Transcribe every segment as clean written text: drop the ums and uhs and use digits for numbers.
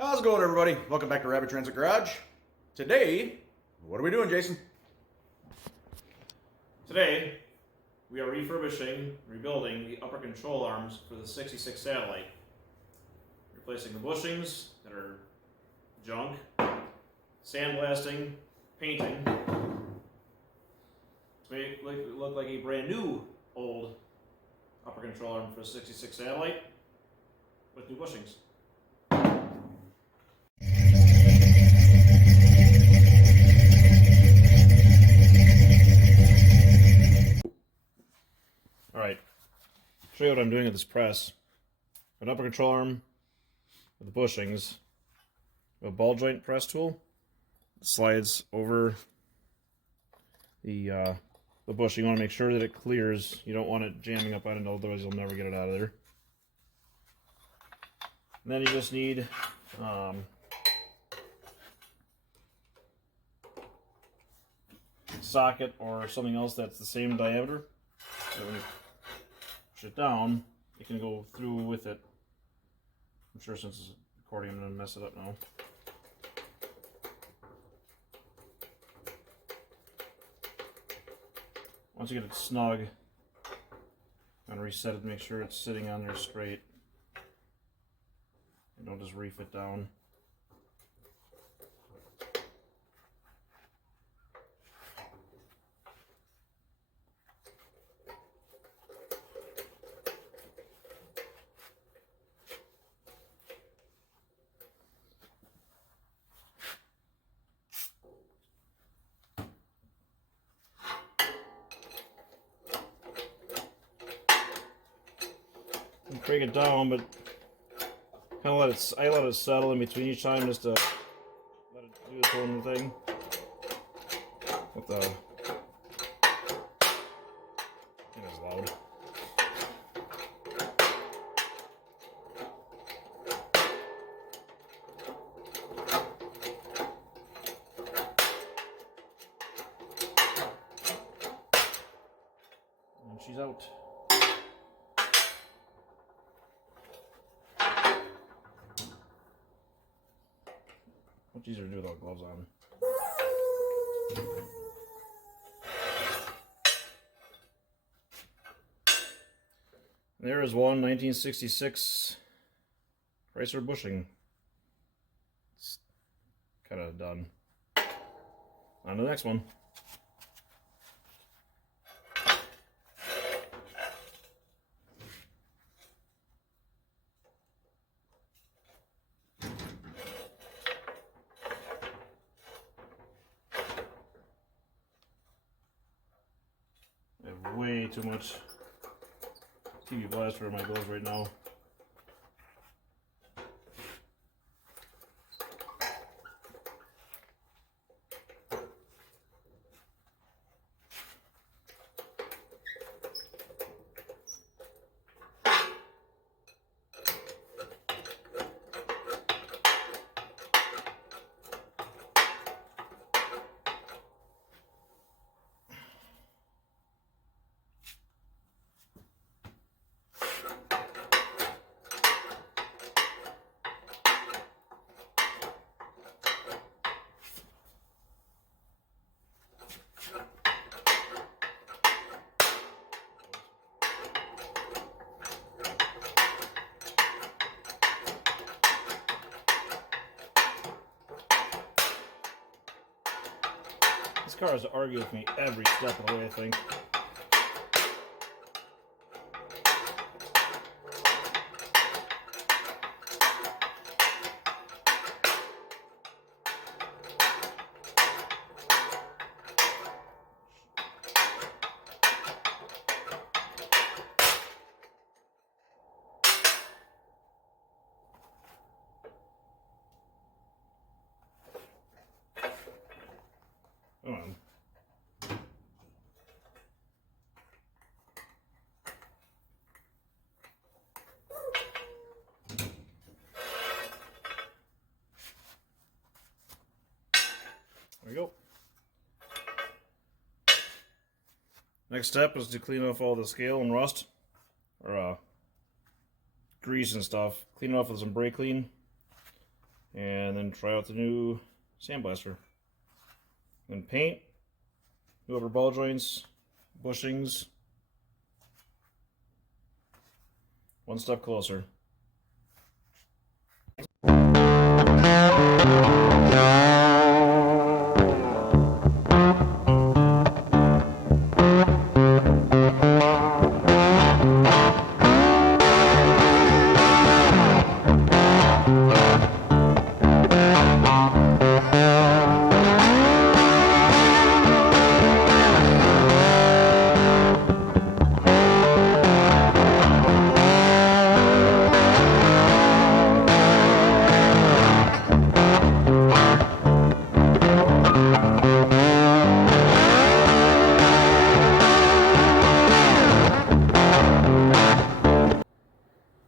How's it going, everybody? Welcome back to Rabbit Transit Garage. Today, what are we doing, Jason? Today, we are rebuilding the upper control arms for the 66 satellite. Replacing the bushings that are junk, sandblasting, painting, to make it look like a brand new old upper control arm for the 66 satellite with new bushings. Alright, show you what I'm doing at this press. An upper control arm with the bushings, a ball joint press tool. It slides over the bushing. You want to make sure that it clears. You don't want it jamming up on it, otherwise you'll never get it out of there. And then you just need socket or something else that's the same diameter. So when you push it down, it can go through with it. I'm sure since it's recording, I'm going to mess it up now. Once you get it snug, I'm going to reset it to make sure it's sitting on there straight. And don't just reef it down. Break it down, but kind of I let it settle in between each time just to let it do its own thing. What the thing is loud. And she's out. Much easier to do without gloves on. There is one 1966 Chrysler bushing. It's kind of done. On to the next one. Way too much TV blaster in my gloves right now. This car has to argue with me every step of the way, I think. Come on. There we go. Next step is to clean off all the scale and rust, or grease and stuff. Clean it off with some brake clean. and then try out the new sandblaster. Then paint, new upper ball joints, bushings. One step closer.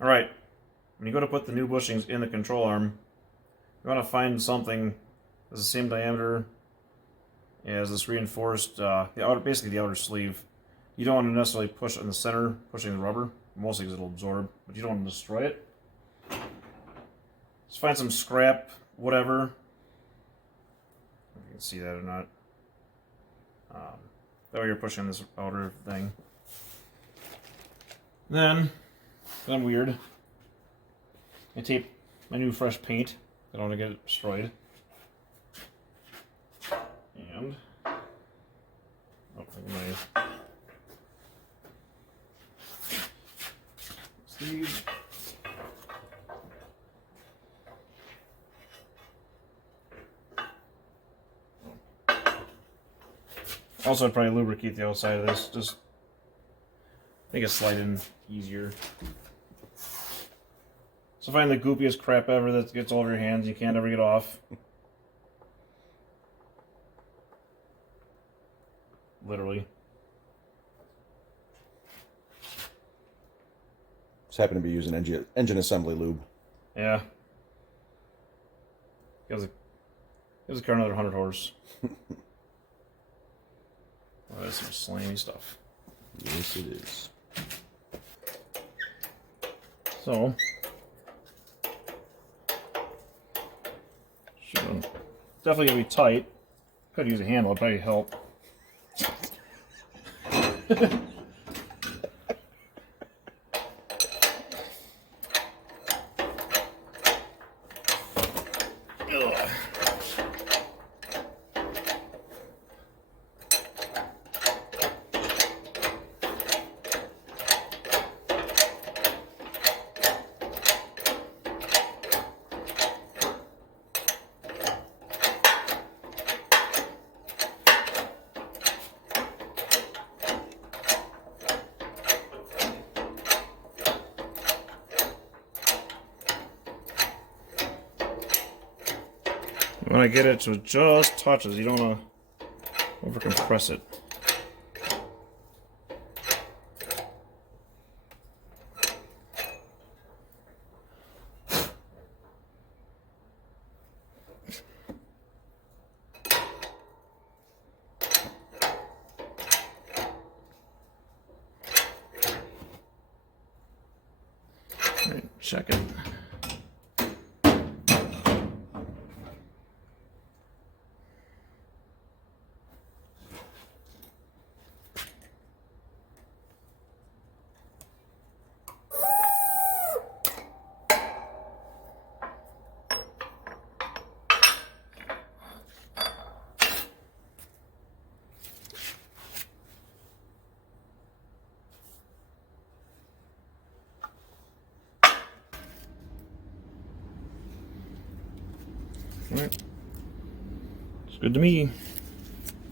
Alright, when you go to put the new bushings in the control arm, you want to find something that's the same diameter as this reinforced, basically the outer sleeve. You don't want to necessarily push in the center, pushing the rubber, mostly because it'll absorb, but you don't want to destroy it. Just find some scrap, whatever. If you can see that or not. That way you're pushing this outer thing. Then I'm weird. I tape my new fresh paint. I don't want to get it destroyed. And my sleeve. Also, I'd probably lubricate the outside of this. Just make it slide in easier. So find the goopiest crap ever that gets all over your hands. You can't ever get off. Literally. Just happen to be using engine assembly lube. Yeah. Gives the car another 100 horse. Oh, that's some slimy stuff. Yes, it is. So, definitely gonna be tight. Could use a handle, it'd probably help. When I get it so it just touches, you don't want to over compress it. All right, check it. All right. It's good to me.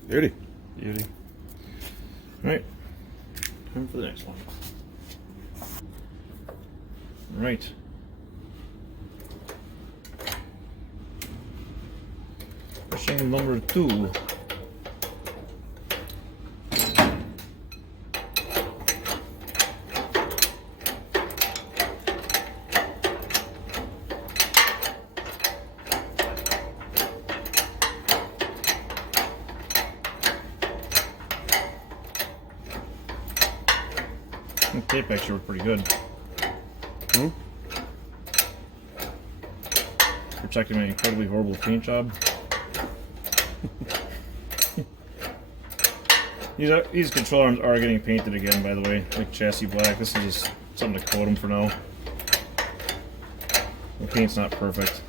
Beauty. Beauty. All right. Time for the next one. All right. Bushing number 2. The tape actually worked pretty good. Your protecting my incredibly horrible paint job. These control arms are getting painted again, by the way, like chassis black. This is just something to coat them for now. The paint's not perfect.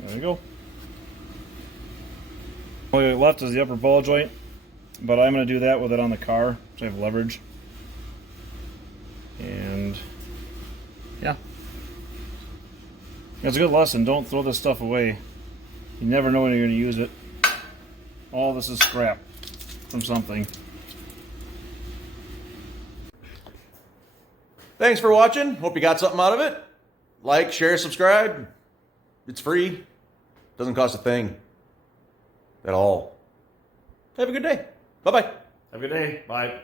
There we go. Only left is the upper ball joint, but I'm going to do that with it on the car, so I have leverage. And yeah, it's a good lesson. Don't throw this stuff away. You never know when you're going to use it. All this is scrap from something. Thanks for watching. Hope you got something out of it. Like, share, subscribe. It's free. Doesn't cost a thing. At all. Have a good day. Bye-bye. Have a good day. Bye.